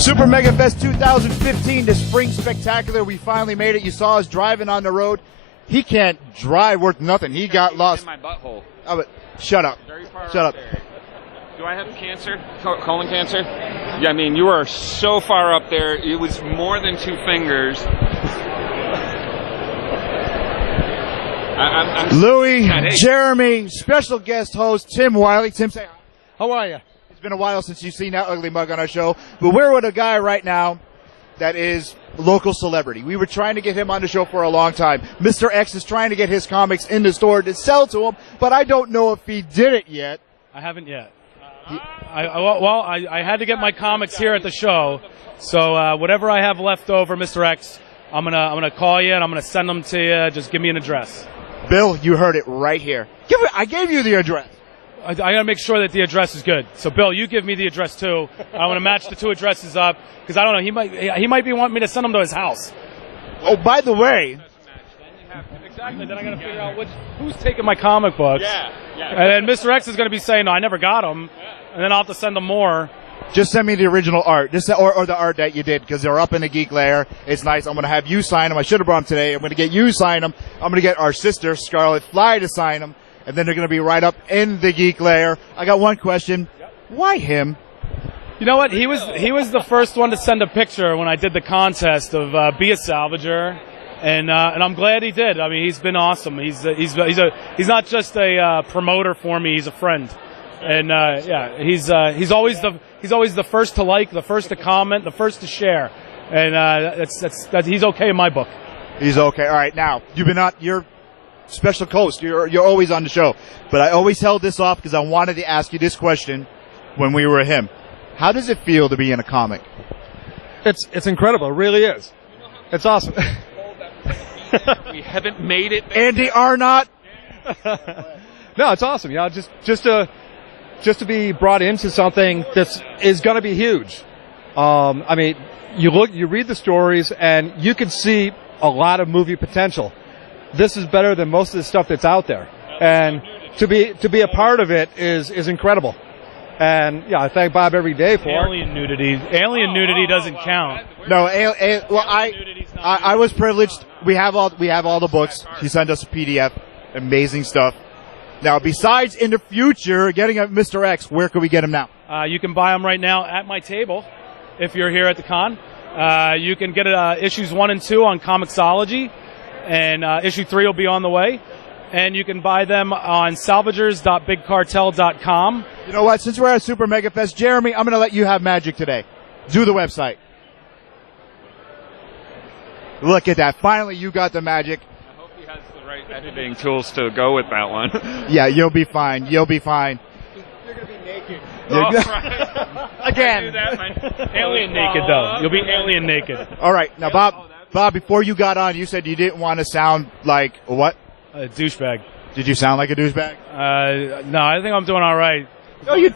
Super Megafest 2015, the spring spectacular. We finally made it. You saw us driving on the road. He can't drive worth nothing. He got lost. In my butthole. Oh, but shut up. Shut up. There. Do I have cancer? Colon cancer? Yeah, I mean, you are so far up there. It was more than 2 fingers. Louie, Jeremy, special guest host Tim Wiley. Tim, say hi. How are you? It's been a while since you've seen that ugly mug on our show, but we're with a guy right now that is local celebrity. We were trying to get him on the show for a long time. Mr. X is trying to get his comics in the store to sell to him, but I don't know if he did it yet. I haven't yet. I had to get my comics here at the show, so whatever I have left over, Mr. X, I'm gonna call you and I'm gonna send them to you. Just give me an address. Bill, you heard it right here. I gave you the address. I gotta make sure that the address is good. So, Bill, you give me the address too. I want to match the 2 addresses up because I don't know. He might be wanting me to send them to his house. Oh, by the way. Exactly. Then I gotta figure out who's taking my comic books. Yeah. And then Mr. X is gonna be saying, "No, I never got them," and then I'll have to send them more. Just send me the original art, or the art that you did, because they're up in the Geek Lair. It's nice. I'm going to have you sign them. I should have brought them today. I'm going to get you sign them. I'm going to get our sister, Scarlet Fly, to sign them, and then they're going to be right up in the Geek Lair. I got one question. Why him? You know what? He was the first one to send a picture when I did the contest of Be a Salvager, and I'm glad he did. I mean, he's been awesome. He's not just a promoter for me. He's a friend. And he's always the first to like, the first to comment, the first to share, and he's okay in my book. He's okay. All right, now you're special host. You're always on the show, but I always held this off because I wanted to ask you this question when we were with him. How does it feel to be in a comic? It's incredible. It really is. It's awesome. We haven't made it. Andy Arnott. No, it's awesome. Yeah, just to be brought into something that is going to be huge. I mean, you read the stories, and you can see a lot of movie potential. This is better than most of the stuff that's out there, and to be a part of it is incredible. And yeah, I thank Bob every day for Alien nudity. Alien nudity doesn't count. No, well, I was privileged. We have all the books. He sent us a PDF. Amazing stuff. Now, besides in the future getting a Mr. X, where can we get him now? You can buy them right now at my table if you're here at the con. You can get issues 1 and 2 on Comixology, and issue 3 will be on the way. And you can buy them on salvagers.bigcartel.com. You know what? Since we're at Super Mega Fest, Jeremy, I'm going to let you have magic today. Do the website. Look at that. Finally, you got the magic. Editing tools to go with that one. Yeah, you'll be fine. You'll be fine. You're going to be naked. Oh, right. Again. Alien naked, though. You'll be alien naked. All right. Now, Bob, before you got on, you said you didn't want to sound like what? A douchebag. Did you sound like a douchebag? No, I think I'm doing all right.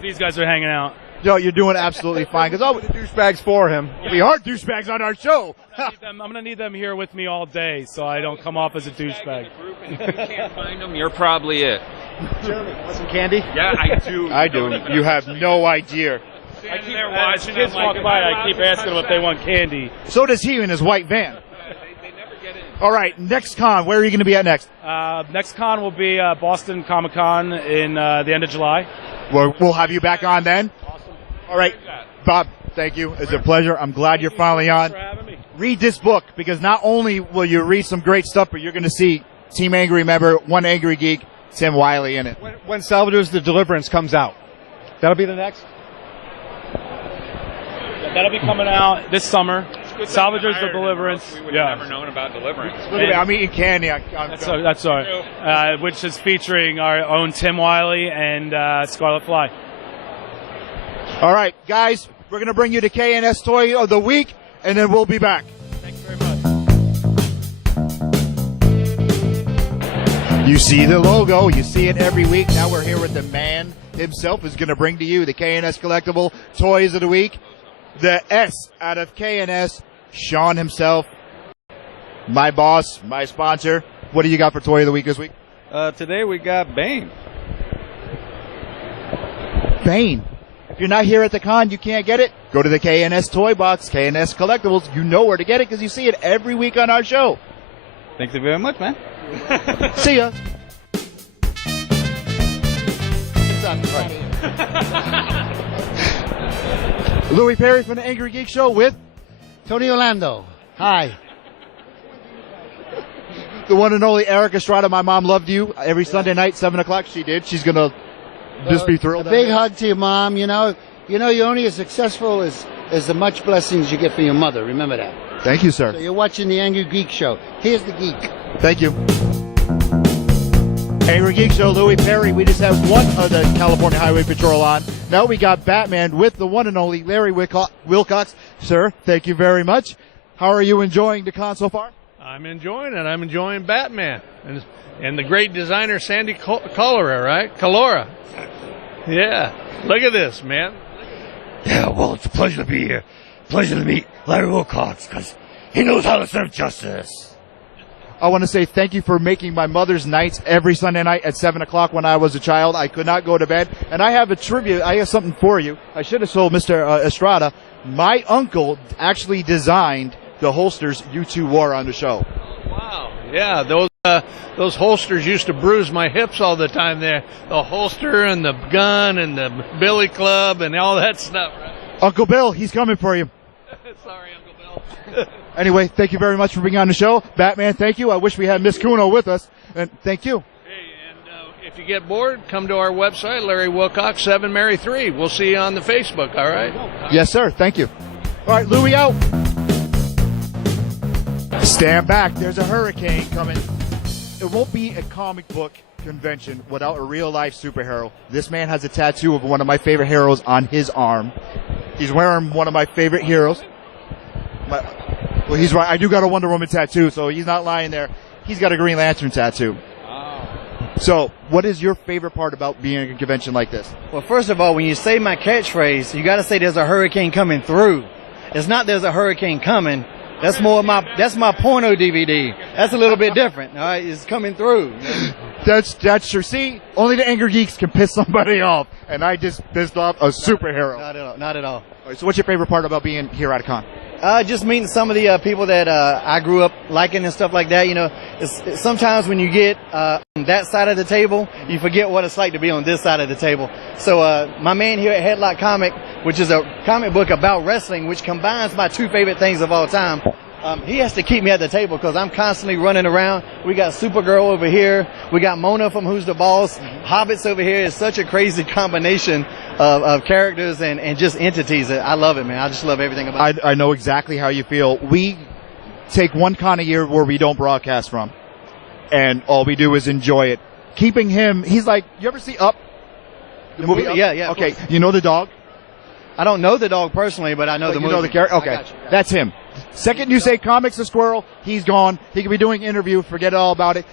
These guys are hanging out. No, you're doing absolutely fine. Because all the douchebags for him. We are douchebags on our show. I'm going to need them here with me all day so I don't come off as a douchebag. If you can't find them, you're probably it. Jeremy, want some candy? Yeah, I do. I do. You have no idea. I keep watching kids walk by. I keep asking them if they want candy. So does he in his white van. They never get in. All right, next con. Where are you going to be at next? Next con will be Boston Comic Con in the end of July. We'll have you back on then. All right, Bob, thank you. It's a pleasure. I'm glad you're finally on. Thanks for having me. Read this book, because not only will you read some great stuff, but you're going to see Team Angry member, one Angry Geek, Tim Wiley in it. When Salvador's The Deliverance comes out. That'll be the next? That'll be coming out this summer. Salvagers The Deliverance. We would have never known about Deliverance. Look at me. I'm eating candy. That's all right. Which is featuring our own Tim Wiley and Scarlet Fly. All right, guys, we're going to bring you the K&S Toy of the Week, and then we'll be back. Thanks very much. You see the logo. You see it every week. Now we're here with the man himself who's going to bring to you the K&S Collectible Toys of the Week. The S out of K&S, Sean himself, my boss, my sponsor. What do you got for Toy of the Week this week? Today we got Bane. Bane. If you're not here at the con, you can't get it. Go to the KNS Toy Box, KNS Collectibles. You know where to get it because you see it every week on our show. Thank you very much, man. See ya. Louie Perry from the Angry Geek Show with Tony Orlando. Hi. the one and only Erik Estrada. My mom loved you every Sunday night, 7 o'clock. She did. She's going to just be thrilled. A big hug to your mom. You know, you're only as successful as the much blessings you get from your mother. Remember that. Thank you, sir. So you're watching the Angry Geek Show. Here's the geek. Thank you. Angry Geek Show, Louie Perry. We just have one of the California Highway Patrol on. Now we got Batman with the one and only Larry Wilcox. Sir, thank you very much. How are you enjoying the con so far? I'm enjoying it. I'm enjoying Batman and the great designer Sandy Calora, right? Calora. Yeah. Look at this, man. Yeah, well, it's a pleasure to be here. Pleasure to meet Larry Wilcox, because he knows how to serve justice. I want to say thank you for making my mother's nights every Sunday night at 7 o'clock when I was a child. I could not go to bed. And I have a tribute. I have something for you. I should have told Mr. Estrada. My uncle actually designed the holsters you two wore on the show. Wow. Yeah, those holsters used to bruise my hips all the time there. The holster and the gun and the billy club and all that stuff, right? Uncle Bill, he's coming for you. Sorry, Uncle Bill. Anyway, thank you very much for being on the show. Batman, thank you. I wish we had Miss Kuno with us. And thank you. Hey, and if you get bored, come to our website, Larry Wilcox 7 Mary 3. We'll see you on the Facebook, all right? Yes, sir. Thank you. All right, Louie out. Stand back. There's a hurricane coming. It won't be a comic book convention without a real-life superhero. This man has a tattoo of one of my favorite heroes on his arm. He's wearing one of my favorite heroes. Well, he's right. I do got a Wonder Woman tattoo, so he's not lying there. He's got a Green Lantern tattoo. So, what is your favorite part about being at a convention like this? Well, first of all, when you say my catchphrase, you got to say there's a hurricane coming through. It's not there's a hurricane coming. That's my porno DVD. That's a little bit different. All right, it's coming through. That's true. See, only the Angry Geeks can piss somebody off, and I just pissed off a superhero. Not at all. All right, so what's your favorite part about being here at a con? Just meeting some of the people that I grew up liking and stuff like that. You know, it's sometimes when you get on that side of the table, you forget what it's like to be on this side of the table. So my man here at Headlock Comic, which is a comic book about wrestling, which combines my two favorite things of all time, he has to keep me at the table because I'm constantly running around. We got Supergirl over here. We got Mona from Who's the Boss. Hobbits over here. It's such a crazy combination of characters and just entities. I love it, man. I just love everything about it. I know exactly how you feel. We take one con a year where we don't broadcast from, and all we do is enjoy it. Keeping him, he's like, you ever see Up? The movie Up? Yeah. Okay, you know the dog? I don't know the dog personally, but I know the movie. You know the character? Okay, that's him. Second you say Comics a Squirrel, he's gone. He could be doing an interview. Forget all about it.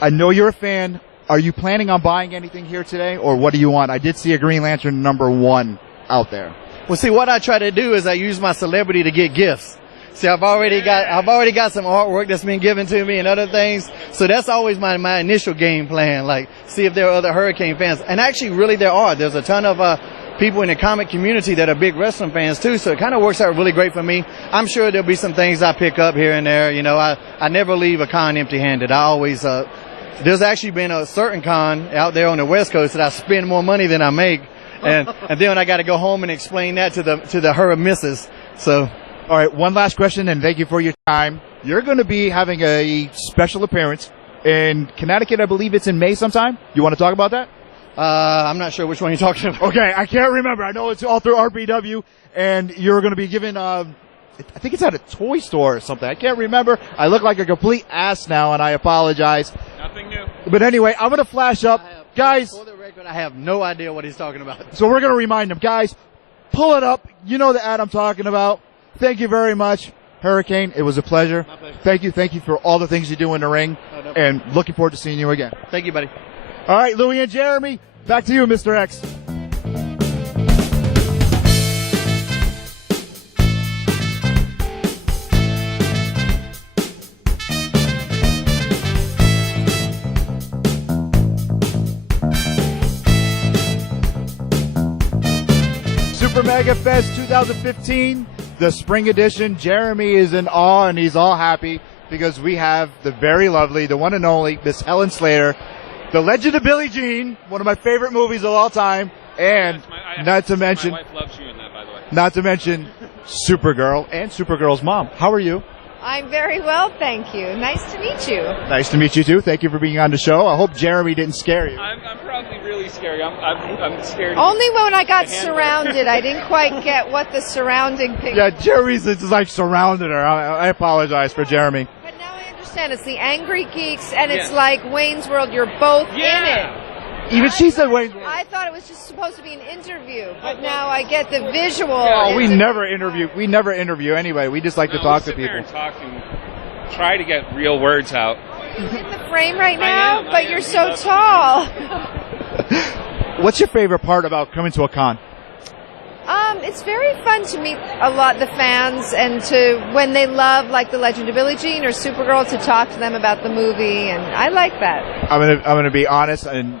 I know you're a fan. Are you planning on buying anything here today, or what do you want? I did see a Green Lantern #1 out there. Well, see, what I try to do is I use my celebrity to get gifts. See, I've already got some artwork that's been given to me and other things. So that's always my initial game plan. Like, see if there are other Hurricane fans. And actually, really, there are. There's a ton of people in the comic community that are big wrestling fans too. So it kind of works out really great for me. I'm sure there'll be some things I pick up here and there. You know, I never leave a con empty-handed. I always, there's actually been a certain con out there on the West Coast that I spend more money than I make. And then I got to go home and explain that to her missus. So. All right, one last question, and thank you for your time. You're going to be having a special appearance in Connecticut. I believe it's in May sometime. You want to talk about that? I'm not sure which one you're talking about. Okay, I can't remember. I know it's all through RPW, and you're going to be given, I think it's at a toy store or something. I can't remember. I look like a complete ass now, and I apologize. Nothing new. But anyway, I'm going to flash up. Guys. For the record, I have no idea what he's talking about. So we're going to remind them. Guys, pull it up. You know the ad I'm talking about. Thank you very much, Hurricane. It was a pleasure. My pleasure. Thank you for all the things you do in the ring, and looking forward to seeing you again. Thank you, buddy. All right, Louie and Jeremy, back to you, Mr. X. SuperMega Fest 2015, the spring edition. Jeremy is in awe and he's all happy because we have the very lovely, the one and only Miss Helen Slater, the Legend of Billie Jean, one of my favorite movies of all time, and not to mention, my wife loves you in that, by the way. not to mention Supergirl and Supergirl's mom. How are you? I'm very well, thank you. Nice to meet you. Nice to meet you too. Thank you for being on the show. I hope Jeremy didn't scare you. I'm probably really scary. I'm scared. Only when I got surrounded. I didn't quite get what the surrounding thing. Yeah, Jeremy's just like surrounded her. I apologize for Jeremy. But now I understand. It's the Angry Geeks, and it's like Wayne's World. You're both in it. Even she said Wayne's World. I thought it was just supposed to be an interview, but now I get the visual. Oh, we never interview. We never interview anyway. We just like to talk to people. And talk and try to get real words out. You're in the frame right now, but you're so tall. What's your favorite part about coming to a con? It's very fun to meet a lot the fans and to when they love like the Legend of Billie Jean or Supergirl to talk to them about the movie, and I like that. I'm gonna be honest, and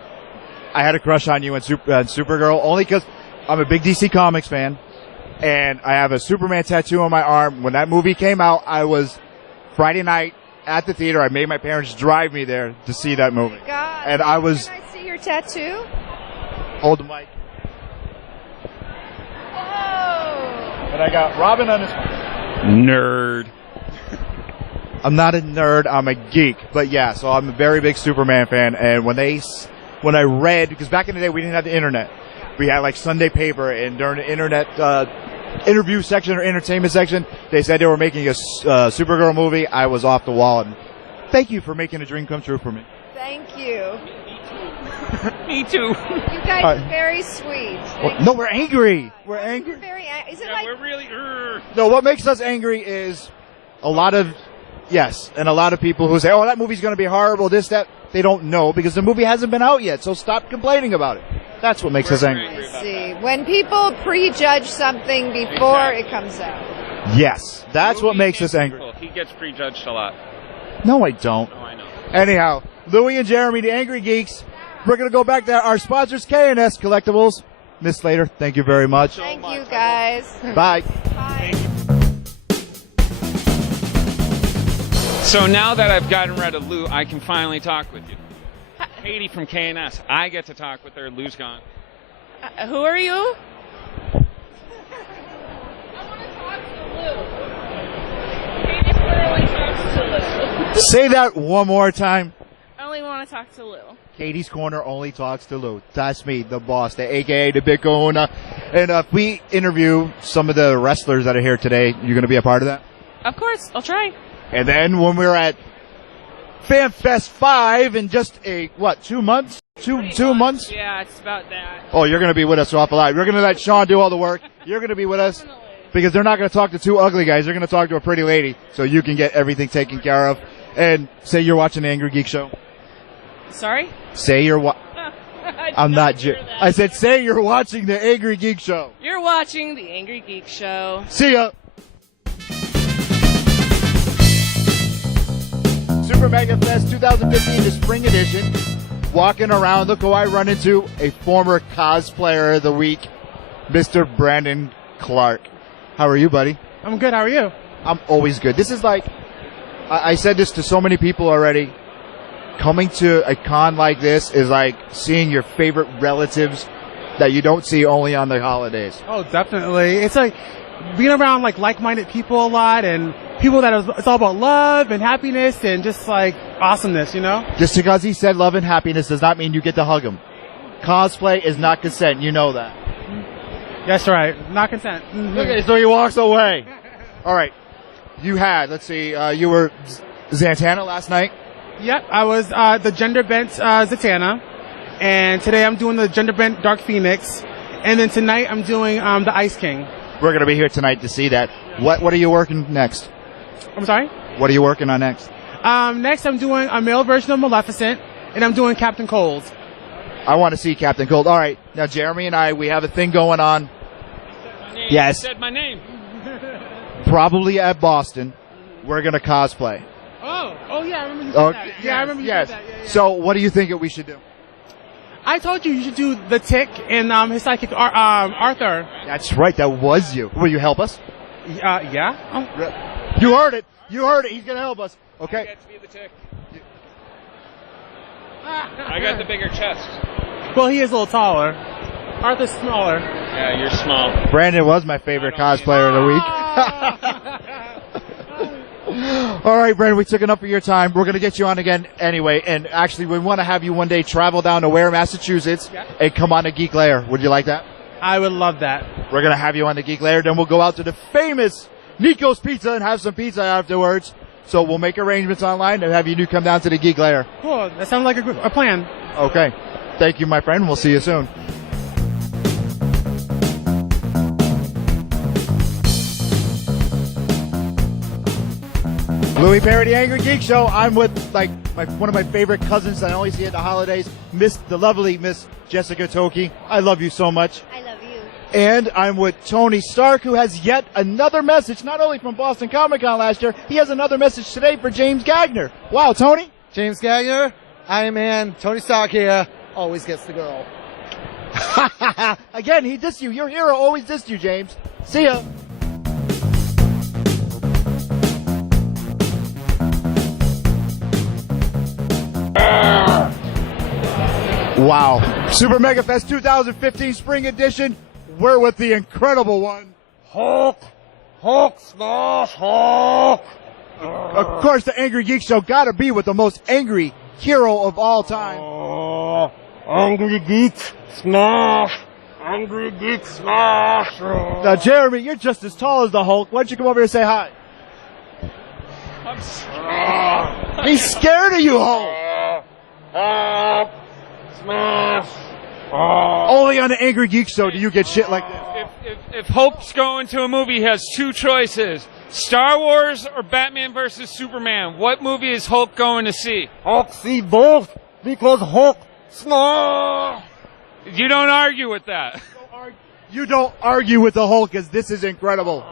I had a crush on you in Supergirl only because I'm a big DC Comics fan, and I have a Superman tattoo on my arm. When that movie came out, I was Friday night at the theater. I made my parents drive me there to see that movie. Oh my God. And I was. Can I see your tattoo? Hold the mic. Oh. And I got Robin on this one. Nerd. I'm not a nerd. I'm a geek. But yeah, so I'm a very big Superman fan. And when I read, because back in the day we didn't have the internet, we had like Sunday paper, and during the internet interview section or entertainment section, they said they were making a Supergirl movie. I was off the wall. And thank you for making a dream come true for me. Thank you. Me too. You guys are very sweet. No, we're angry. We're angry. Is it Yeah, like we're really. No, what makes us angry is a lot of people who say, "Oh, that movie's going to be horrible." This, that. They don't know because the movie hasn't been out yet. So stop complaining about it. That's what makes us angry. I see. When people prejudge something before it comes out. Yes, that's what makes us angry. He gets prejudged a lot. No, I don't. Oh, I know. Anyhow, Louie and Jeremy, the Angry Geeks. We're going to go back to our sponsors, K&S Collectibles. Miss Slater, thank you very much. Thank you, guys. Bye. Bye. So now that I've gotten rid of Lou, I can finally talk with you. Katie from K&S. I get to talk with her. Lou's gone. Who are you? Say that one more time. I only want to talk to Lou. Katie's Corner only talks to Lou. That's me, the boss, the AKA the Big Kahuna. And if we interview some of the wrestlers that are here today, you're going to be a part of that? Of course, I'll try. And then when we're at FanFest 5 in just 2 months? Two months? Yeah, it's about that. Oh, you're going to be with us awful lot. We're going to let Sean do all the work. You're going to be with us because they're not going to talk to two ugly guys. They're going to talk to a pretty lady so you can get everything taken care of. And say you're watching the Angry Geek Show. Sorry? Say you're I'm not. I said say you're watching the Angry Geek Show. You're watching the Angry Geek Show. See ya. SuperMega Fest 2015, the spring edition. Walking around, look who I run into, a former cosplayer of the week, Mr. Brandon Clark. How are you, buddy? I'm good. How are you? I'm always good. This is like, I said this to so many people already. Coming to a con like this is like seeing your favorite relatives that you don't see only on the holidays. Oh, definitely. It's like being around like-minded people a lot and people that it's all about love and happiness and just like awesomeness, you know? Just because he said love and happiness does not mean you get to hug him. Cosplay is not consent. You know that. That's right. Not consent. Okay, so he walks away. All right. You had, let's see, you were Zatanna last night? Yep, I was the gender bent Zatanna, and today I'm doing the gender bent Dark Phoenix, and then tonight I'm doing the Ice King. We're going to be here tonight to see that. What are you working next? I'm sorry? What are you working on next? Next I'm doing a male version of Maleficent, and I'm doing Captain Cold. I want to see Captain Cold. All right, now Jeremy and we have a thing going on. Yes. You said my name. Probably at Boston. We're going to cosplay. Oh yeah, I remember you said that. Yeah, I remember you said that. Yeah. So what do you think we should do? I told you should do the Tick and his sidekick Arthur. That's right. That was you. Will you help us? Yeah. You heard it. You heard it. He's going to help us. Okay. I get to be the Tick. I got the bigger chest. Well, he is a little taller. Arthur's smaller. Yeah, you're small. Brandon was my favorite cosplayer of the week. All right, Brandon, we took enough of your time. We're going to get you on again anyway. And actually, we want to have you one day travel down to Ware, Massachusetts, and come on to Geek Lair. Would you like that? I would love that. We're going to have you on the Geek Lair. Then we'll go out to the famous Nico's Pizza and have some pizza afterwards. So we'll make arrangements online and have you come down to the Geek Lair. Cool. That sounds like a plan. Okay. Thank you, my friend. We'll see you soon. Louie Perry, the Angry Geek Show. I'm with one of my favorite cousins that I only see at the holidays, the lovely Miss Jessica Toki. I love you so much. I love you. And I'm with Tony Stark, who has yet another message, not only from Boston Comic Con last year, he has another message today for James Gagner. Wow, Tony? James Gagner, Iron Man, Tony Stark here, always gets the girl. Again, he dissed you. Your hero always dissed you, James. See ya. Wow. Super Megafest 2015 Spring Edition. We're with the incredible one. Hulk smash, Hulk. Of course, the Angry Geek Show gotta be with the most angry hero of all time. Angry Geeks smash. Angry Geeks smash. Now, Jeremy, you're just as tall as the Hulk. Why don't you come over here and say hi? I'm scared. He's scared of you, Hulk. Smash. Only on the Angry Geek Show do you get shit like this. If Hulk's going to a movie, he has two choices. Star Wars or Batman versus Superman. What movie is Hulk going to see? Hulk see both because Hulk smash. You don't argue with that. You don't argue with the Hulk, because this is incredible.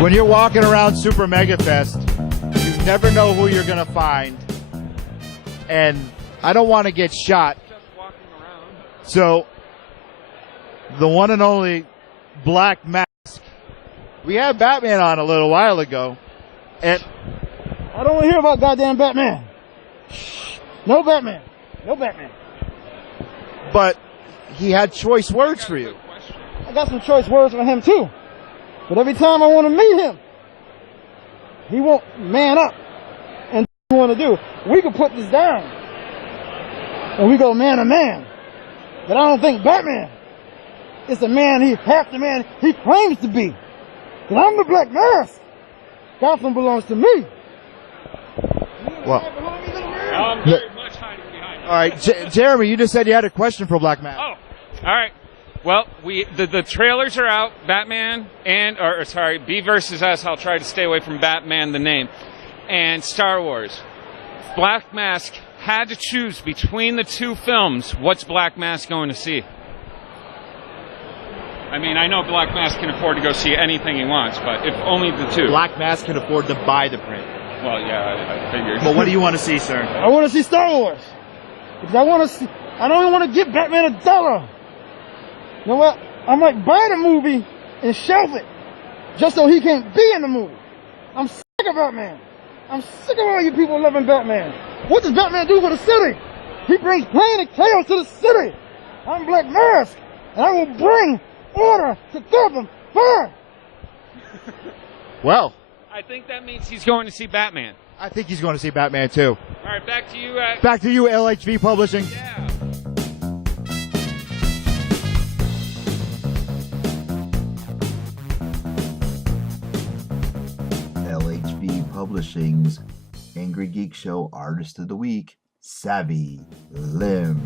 When you're walking around Super Mega Fest, you never know who you're going to find. And I don't want to get shot. So, the one and only Black Mask. We had Batman on a little while ago. And I don't want to hear about goddamn Batman. No Batman. No Batman. But he had choice words for you. I got some choice words for him too. But every time I want to meet him, he won't man up and do what he want to do. We could put this down and we go man to man. But I don't think Batman is the man half the man he claims to be. And I'm the Black Mask. Gotham belongs to me. Well, I'm very much hiding behind you. all right, Jeremy, you just said you had a question for Black Mask. Oh, all right. Well, the trailers are out. Batman B versus S. I'll try to stay away from Batman, the name, and Star Wars. Black Mask had to choose between the two films. What's Black Mask going to see? I mean, I know Black Mask can afford to go see anything he wants, but if only the two. Black Mask can afford to buy the print. Well, yeah, I figured. But what do you want to see, sir? I want to see Star Wars. Because I don't even want to give Batman $1. You know what? I might buy the movie and shelf it just so he can't be in the movie. I'm sick of Batman. I'm sick of all you people loving Batman. What does Batman do for the city? He brings pain and chaos to the city. I'm Black Mask, and I will bring order to Gotham first. Well, I think that means he's going to see Batman. I think he's going to see Batman, too. All right, back to you. Back to you, LHV Publishing. Yeah. LHV Publishing's Angry Geek Show Artist of the Week, Savvy Lim.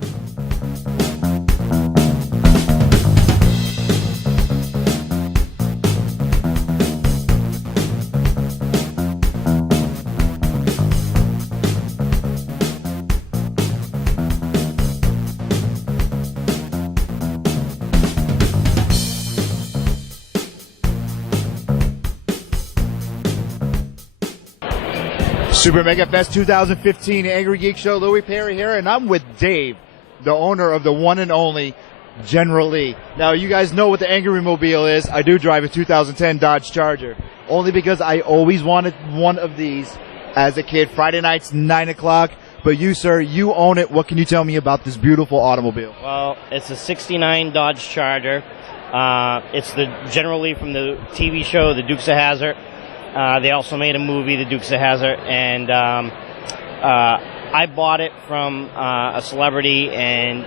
Super Mega Fest 2015 Angry Geek Show. Louie Perry here, and I'm with Dave, the owner of the one and only General Lee. Now, you guys know what the Angry Mobile is. I do drive a 2010 Dodge Charger, only because I always wanted one of these as a kid. Friday nights, 9 o'clock. But you, sir, you own it. What can you tell me about this beautiful automobile? Well, it's a 69 Dodge Charger. It's the General Lee from the TV show, The Dukes of Hazzard. They also made a movie, The Dukes of Hazzard, and I bought it from a celebrity, and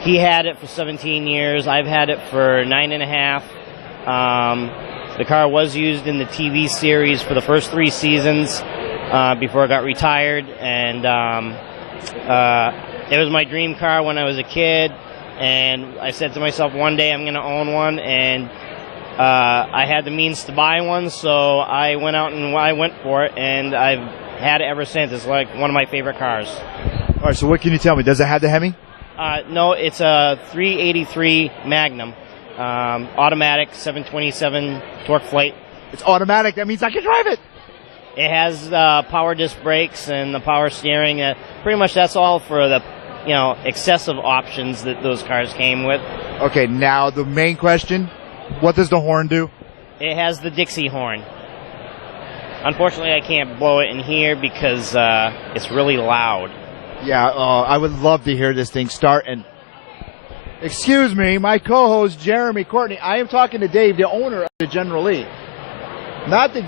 he had it for 17 years. I've had it for 9.5. The car was used in the TV series for the first 3 seasons before I got retired, and it was my dream car when I was a kid, and I said to myself, one day I'm going to own one, and I had the means to buy one, so I went out and I went for it, and I've had it ever since. It's like one of my favorite cars. All right, so what can you tell me? Does it have the Hemi? No, it's a 383 Magnum, automatic, 727 torque plate. It's automatic. That means I can drive it. It has power disc brakes and the power steering. Pretty much that's all for the excessive options that those cars came with. Okay, now the main question. What does the horn do? It has the Dixie horn. Unfortunately, I can't blow it in here because it's really loud. Yeah, I would love to hear this thing start. And excuse me, my co-host Jeremy Courtney. I am talking to Dave, the owner of the General Lee, not the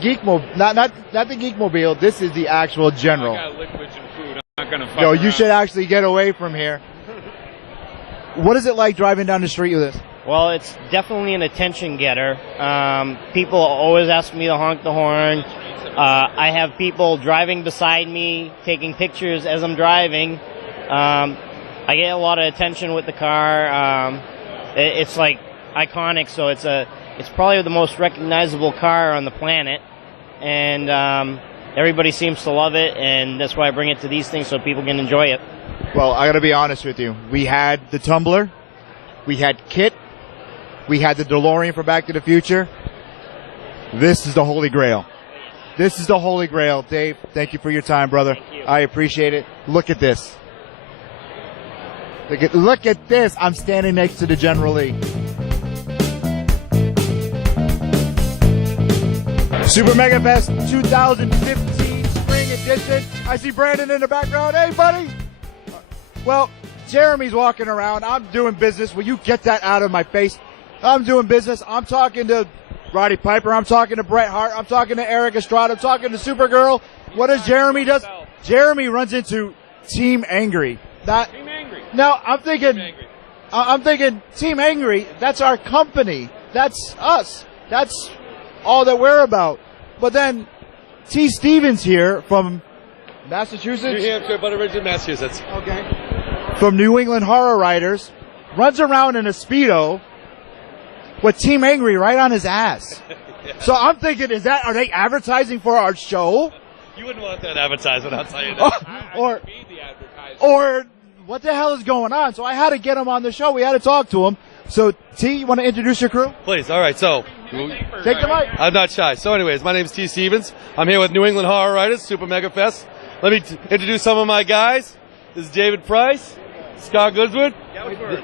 not the Geekmobile. This is the actual General. I got liquids and food. I'm not gonna fuck Yo, around. you should actually get away from here. What is it like driving down the street with this? Well, it's definitely an attention getter. People always ask me to honk the horn. I have people driving beside me taking pictures as I'm driving. I get a lot of attention with the car. It's like iconic, so it's probably the most recognizable car on the planet, and everybody seems to love it, and that's why I bring it to these things so people can enjoy it. Well, I got to be honest with you. We had the Tumbler, we had Kit, we had the DeLorean from Back to the Future. This is the Holy Grail. This is the Holy Grail. Dave, thank you for your time, brother. Thank you. I appreciate it. Look at this. Look at this. I'm standing next to the General Lee. Super Mega Fest 2015 Spring Edition. I see Brandon in the background. Hey, buddy. Well, Jeremy's walking around. I'm doing business. Will you get that out of my face? I'm doing business. I'm talking to Roddy Piper. I'm talking to Bret Hart. I'm talking to Erik Estrada. I'm talking to Supergirl. What does Jeremy do? Jeremy runs into Team Angry. Team Angry. Now, I'm thinking Team Angry, that's our company. That's us. That's all that we're about. But then T. Stevens here from Massachusetts. New Hampshire, but originally Massachusetts. Okay. From New England Horror Writers, runs around in a Speedo with Team Angry right on his ass. Yeah. So I'm thinking, are they advertising for our show? You wouldn't want that advertisement, I'll tell you that. Or what the hell is going on? So I had to get him on the show. We had to talk to him. So T, you want to introduce your crew? Please. All right. So take the mic. I'm not shy. So anyways, my name is T. Stevens. I'm here with New England Horror Writers, Super Mega Fest. Let me introduce some of my guys. This is David Price, Scott Goodswood.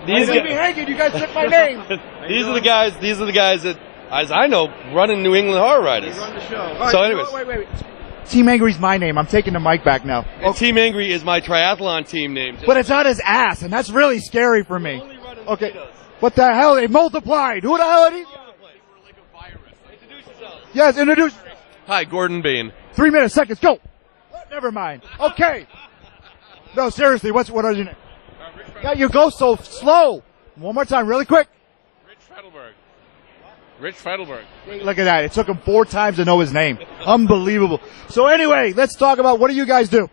These are you guys took my name. These are the guys that, as I know, run in New England Horror Writers. They run the show. Right, so anyways. Wait. Team Angry's my name. I'm taking the mic back now. And Team Angry is my triathlon team name. But it's on his ass, and that's really scary for me. Okay. What the hell? They multiplied. Who the hell are these? Yes, introduce. Hi, Gordon Bean. 3 minutes, seconds, go. Never mind. Okay. No, seriously, what are your name? Yeah, you go so slow. One more time, really quick. Rich Feidelberg. Look at that. It took him 4 times to know his name. Unbelievable. So anyway, let's talk about what do you guys do?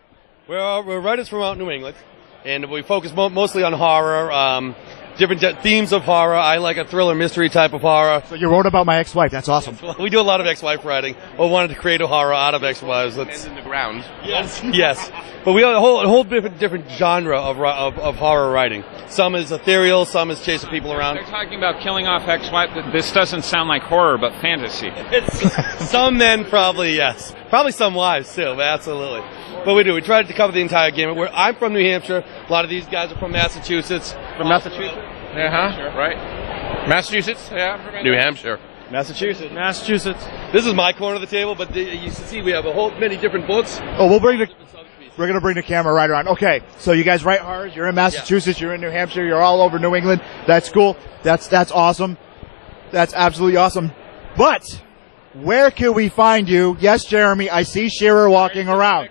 We're writers from out New England, and we focus mostly on horror, different themes of horror. I like a thriller mystery type of horror. So you wrote about my ex-wife. That's awesome. We do a lot of ex-wife writing. We wanted to create a horror out of ex-wives. And in the ground. Yes. Yes. But we have a whole different genre of horror writing. Some is ethereal, some is chasing people around. They're talking about killing off ex-wife. This doesn't sound like horror, but fantasy. Some men probably, yes. Probably some wives too, but absolutely. But we do. We try to cover the entire gamut. I'm from New Hampshire. A lot of these guys are from Massachusetts. From Massachusetts? Right. Massachusetts? Yeah. New Hampshire. Massachusetts. This is my corner of the table, but you see we have a whole many different books. Oh, we're going to bring the camera right around. Okay, so you guys write horrors. You're in Massachusetts. You're in New Hampshire. You're all over New England. That's cool. That's awesome. That's absolutely awesome. But where can we find you? Yes, Jeremy, I see Shearer walking around.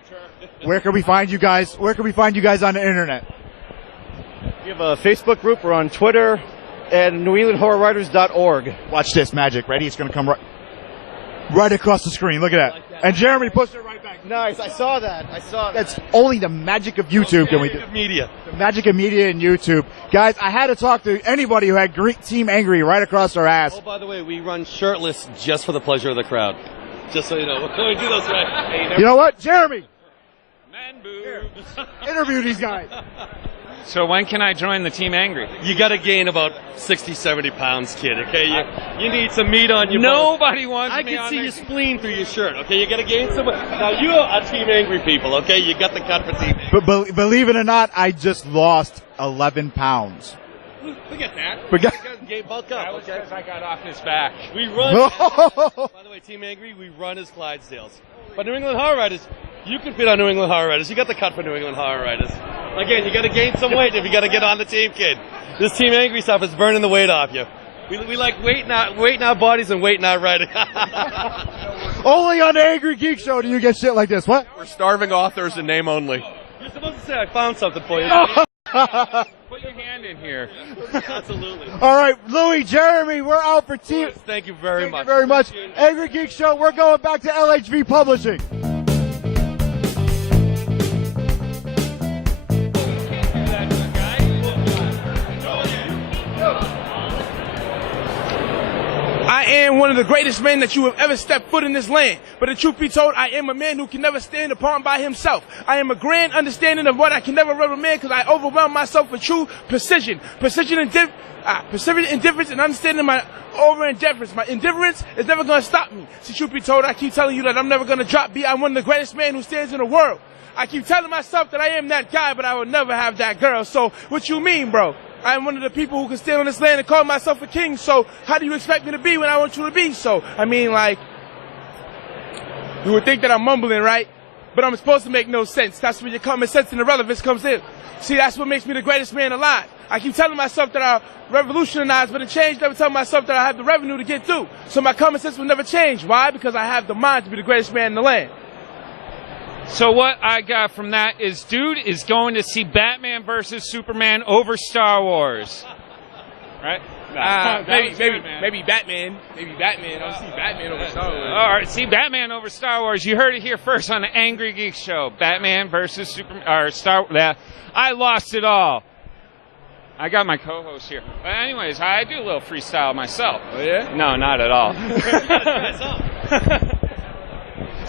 Where can we find you guys? Where can we find you guys on the internet? We have a Facebook group. We're on Twitter at NewEnglandHorrorWriters.org. Watch this magic. Ready? It's going to come right across the screen. Look at that. And Jeremy pushed it right back. Nice. I saw that. That's only the magic of YouTube can we do. Media. The magic of media and YouTube. Guys, I had to talk to anybody who had Team Angry right across their ass. Oh, by the way, we run shirtless just for the pleasure of the crowd. Just so you know. We do those right. You know what? Jeremy, Man boobs. interview these guys. So when can I join the Team Angry? You got to gain about 60, 70 pounds, kid, okay? You need some meat on your Nobody bones. wants I me can on see their your spleen through your shirt, okay? You got to gain some. Now, you are Team Angry people, okay? You got the cut for Team Angry. But believe it or not, I just lost 11 pounds. Look at that. Bulk up, That was okay? because I got off his back. We run. By the way, Team Angry, we run as Clydesdales. But New England Horror Writers, you can fit on New England Horror Writers. You got the cut for New England Horror Writers. Again, you got to gain some weight if you got to get on the team, kid. This Team Angry stuff is burning the weight off you. We like weighting our bodies and weighting our writing. Only on the Angry Geek Show do you get shit like this. What? We're starving authors in name only. You're supposed to say I found something for you. Put your hand in here. Absolutely. All right, Louie, Jeremy, we're out for Team. Thank you very much. Thank you very much. Angry Geek Show, we're going back to LHV Publishing. I am one of the greatest men that you have ever stepped foot in this land. But the truth be told, I am a man who can never stand apart by himself. I am a grand understanding of what I can never ever man because I overwhelm myself with true precision. Precision, indifference, and understanding my over-indifference. My indifference is never going to stop me. So truth be told, I keep telling you that I'm never going to drop beat. I'm one of the greatest men who stands in the world. I keep telling myself that I am that guy, but I will never have that girl. So what you mean, bro? I'm one of the people who can stand on this land and call myself a king, so how do you expect me to be when I want you to be? So, I mean, like, you would think that I'm mumbling, right? But I'm supposed to make no sense. That's where your common sense and irrelevance comes in. See, that's what makes me the greatest man alive. I keep telling myself that I'll revolutionize, but it changed every time myself that I have the revenue to get through. So my common sense will never change. Why? Because I have the mind to be the greatest man in the land. So what I got from that is dude is going to see Batman versus Superman over Star Wars. Right? Maybe Batman. Maybe Batman. I'll see Batman over Star Wars. All right, see Batman over Star Wars. You heard it here first on the Angry Geeks Show. Batman versus Superman or Star Wars. I lost it all. I got my co-host here. But anyways, I do a little freestyle myself. Oh yeah? No, not at all.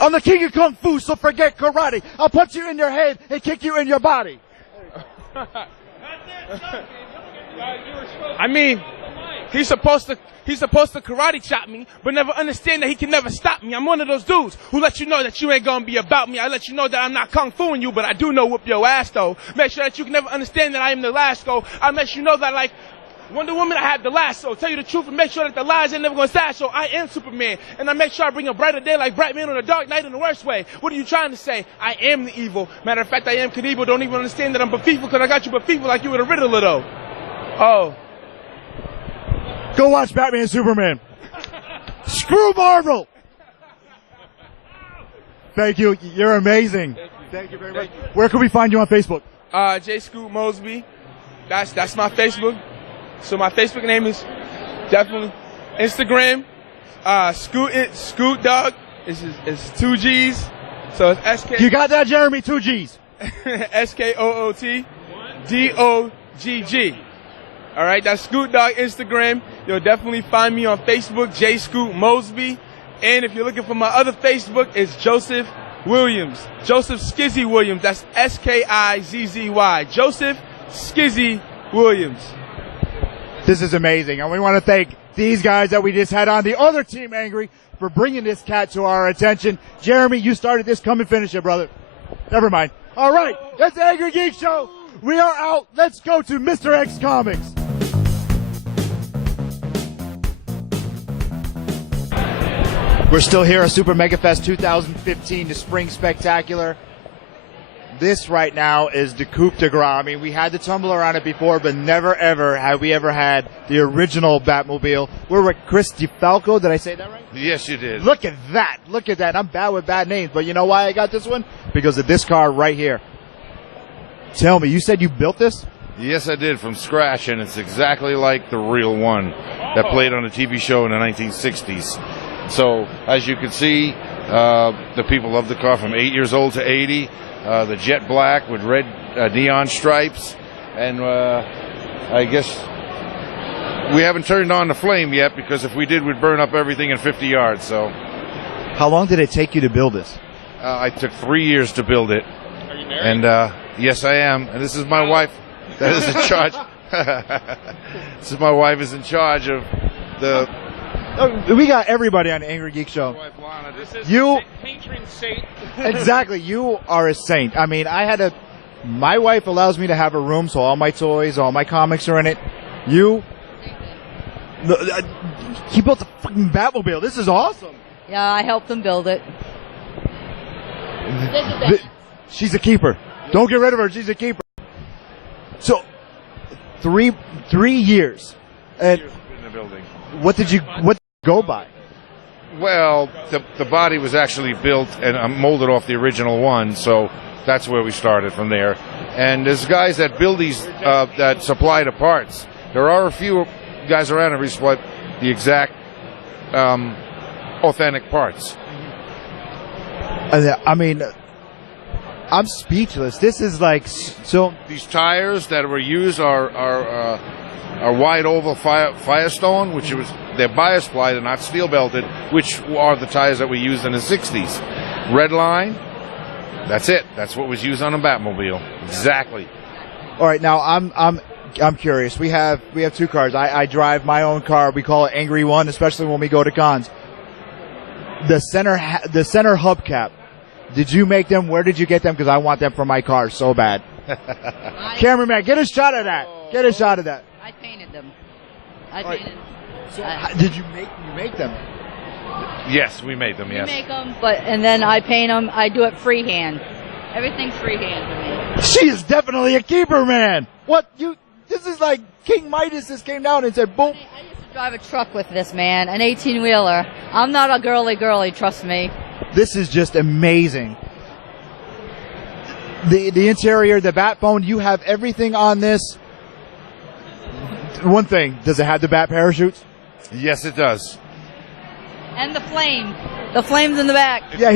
I'm the king of Kung Fu, so forget karate. I'll punch you in your head and kick you in your body. I mean, he's supposed to karate chop me, but never understand that he can never stop me. I'm one of those dudes who let you know that you ain't gonna be about me. I let you know that I'm not kung fuing you, but I do know whoop your ass though. Make sure that you can never understand that I am the last go. I let you know that like Wonder Woman, I have the lasso. Tell you the truth and make sure that the lies ain't never gonna stand. So I am Superman, and I make sure I bring a brighter day like Batman on a dark night in the worst way. What are you trying to say? I am the evil. Matter of fact, I am Knievel. Don't even understand that I'm Bafeeful because I got you Bafeeful like you were the Riddler though. Oh. Go watch Batman and Superman. Screw Marvel. Thank you. You're amazing. Thank you very much. Where can we find you on Facebook? J. Scoot Mosby. That's my Facebook. So my Facebook name is definitely Instagram. Scoot Dog. It's 2 G's. So it's SK. You got that, Jeremy? 2 G's. SKOOTDOGG. All right, that's Scoot Dog Instagram. You'll definitely find me on Facebook, J. Scoot Mosby. And if you're looking for my other Facebook, it's Joseph Williams. Joseph Skizzy Williams. That's SKIZZY. Joseph Skizzy Williams. This is amazing. And we want to thank these guys that we just had on, the other Team Angry, for bringing this cat to our attention. Jeremy, you started this. Come and finish it, brother. Never mind. All right. That's the Angry Geek Show. We are out. Let's go to Mr. X Comics. We're still here at Super Megafest 2015, the Spring Spectacular. This right now is the Coupe de Gras. I mean, we had the Tumbler on it before, but never ever have we ever had the original Batmobile. We're with Chris DeFalco. Did I say that right? Yes, you did. Look at that. Look at that. I'm bad with bad names, but you know why I got this one? Because of this car right here. Tell me, you said you built this? Yes, I did, from scratch, and it's exactly like the real one that played on a TV show in the 1960s. So, as you can see, the people love the car from 8 years old to 80. The jet black with red neon stripes. And I guess we haven't turned on the flame yet, because if we did, we'd burn up everything in 50 yards. So, how long did it take you to build this? I took 3 years to build it. Are you married? And yes, I am. And this is my wife that is in charge. This is my wife is in charge of the... Oh, we got everybody on the Angry Geek Show. This is You patron saint. exactly. You are a saint. I mean, my wife allows me to have a room, so all my toys, all my comics are in it. He built the fucking Batmobile. This is awesome. Yeah, I helped them build it. She's a keeper. Don't get rid of her. She's a keeper. So, three years. And in the building. what did you go by? Well, the body was actually built and molded off the original one, so that's where we started from there. And there's guys that build these, that supply the parts. There are a few guys around that supply the exact authentic parts. I mean, I'm speechless. This is like so. These tires that were used are wide oval Firestone, which was they're bias ply, they're not steel belted, which are the tires that we used in the 60s. Red line, that's it. That's what was used on a Batmobile. Exactly. All right, now I'm curious. We have two cars. I drive my own car. We call it Angry One, especially when we go to cons. The center hubcap. Did you make them? Where did you get them? Because I want them for my car so bad. Cameraman, get a shot of that. Get a shot of that. I painted them. So did you make them? Yes, we made them. Yes. We make them, and then I paint them. I do it freehand. Everything's freehand for me. She is definitely a keeper, man. This is like King Midas just came down and said, boom. I used to drive a truck with this, man, an 18-wheeler. I'm not a girly, trust me. This is just amazing. The interior, the Batphone, you have everything on this. One thing, does it have the bat parachutes? Yes, it does. And the flame. The flame's in the back. Yeah,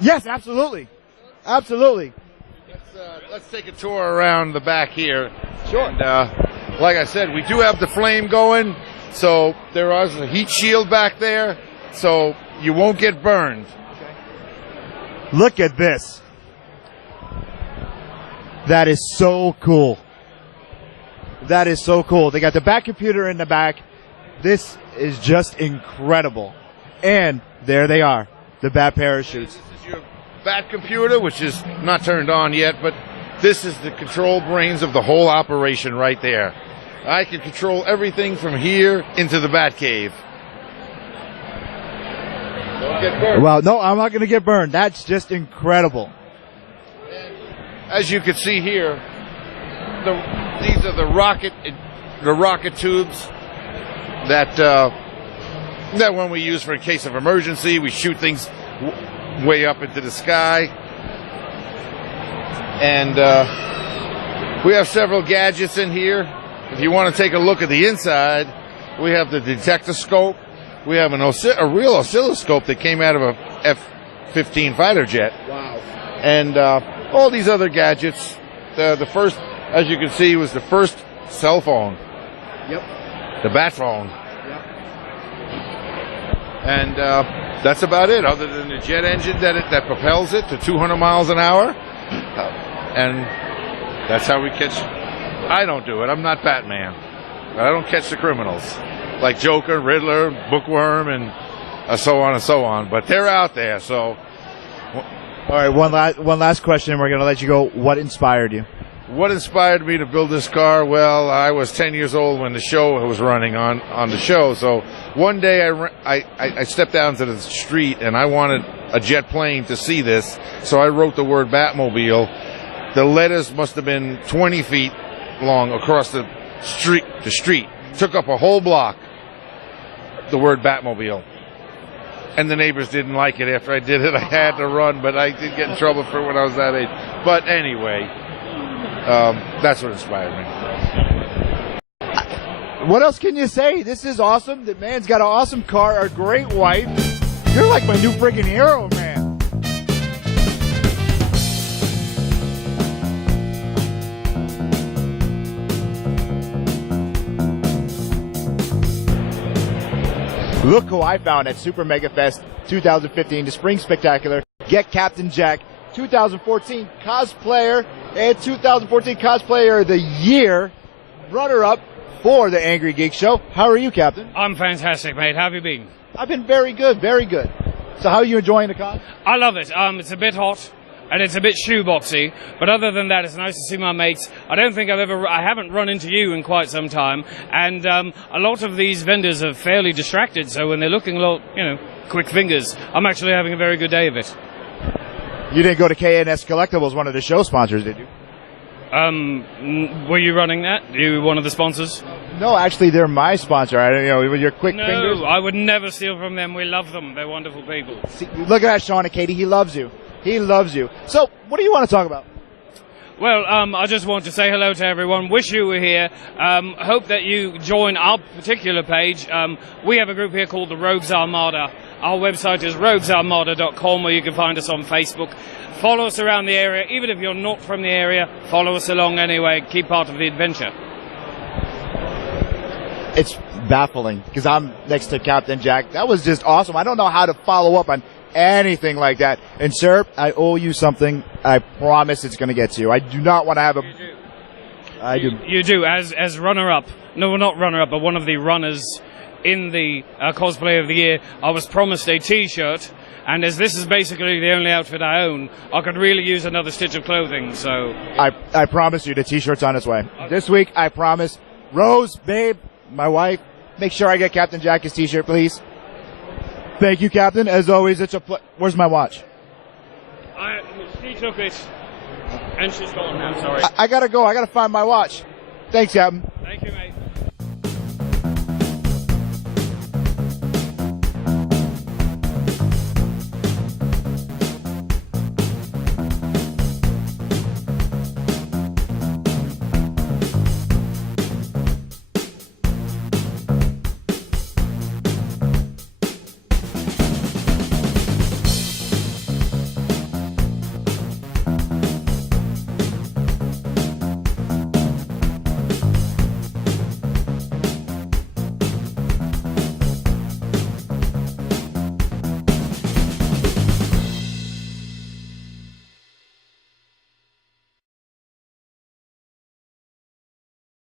yes, absolutely. Absolutely. Let's take a tour around the back here. Sure. And, like I said, we do have the flame going, so there is a heat shield back there, so you won't get burned. Look at this. That is so cool. That is so cool. They got the back computer in the back. This is just incredible. And there they are, the bat parachutes. This is your bat computer, which is not turned on yet, but this is the control brains of the whole operation right there. I can control everything from here into the bat cave. Don't get burned. Well, no, I'm not going to get burned. That's just incredible. As you can see here, these are the rocket tubes that one we use for a case of emergency. We shoot things way up into the sky. And we have several gadgets in here. If you want to take a look at the inside, we have the detectoscope. We have a real oscilloscope that came out of a F-15 fighter jet. Wow. And all these other gadgets. The first, as you can see, was the first cell phone. Yep. The bat phone. Yep. And that's about it, other than the jet engine that propels it to 200 miles an hour. And that's how we catch. I don't do it. I'm not Batman. I don't catch the criminals, like Joker, Riddler, Bookworm, and so on and so on. But they're out there, so. All right, one last question. We're going to let you go. What inspired you? What inspired me to build this car? Well, I was 10 years old when the show was running on the show. So one day I stepped down to the street and I wanted a jet plane to see this. So I wrote the word Batmobile. The letters must have been 20 feet long across the street. Took up a whole block, the word Batmobile. And the neighbors didn't like it after I did it. I had to run, but I did get in trouble for when I was that age. But anyway, that's what inspired me. What else can you say? This is awesome. The man's got an awesome car, a great wife. You're like my new freaking hero, man. Look who I found at SuperMega Fest 2015, the Spring Spectacular. Get Captain Jack, 2014 cosplayer and 2014 cosplayer of the year, runner-up for the Angry Geek Show. How are you, Captain? I'm fantastic, mate. How have you been? I've been very good, very good. So how are you enjoying the con? I love it. It's a bit hot and it's a bit shoeboxy, but other than that, it's nice to see my mates. I haven't run into you in quite some time, and a lot of these vendors are fairly distracted, so when they're looking a lot, quick fingers, I'm actually having a very good day of it. You didn't go to KNS Collectibles, one of the show sponsors, did you? Were you running that? Are you one of the sponsors? No, actually, they're my sponsor. With your quick fingers. No, I would never steal from them. We love them. They're wonderful people. See, look at that, Sean and Katie. He loves you. He loves you. So, what do you want to talk about? Well, I just want to say hello to everyone. Wish you were here. Hope that you join our particular page. We have a group here called the Rogues Armada. Our website is roguesarmada.com, or you can find us on Facebook. Follow us around the area. Even if you're not from the area, follow us along anyway. Keep part of the adventure. It's baffling because I'm next to Captain Jack. That was just awesome. I don't know how to follow up on anything like that. And, sir, I owe you something. I promise it's going to get to you. I do not want to have a... You do. I do. You do, as runner-up. No, not runner-up, but one of the runners in the cosplay of the year. I was promised a T-shirt, and as this is basically the only outfit I own, I could really use another stitch of clothing, so... I promise you the T-shirt's on its way. This week, I promise. Rose, babe, my wife, make sure I get Captain Jack his T-shirt, please. Thank you, Captain. As always, it's a Where's my watch? She took it, and she's gone now, sorry. I gotta go. I gotta find my watch. Thanks, Captain. Thank you, mate.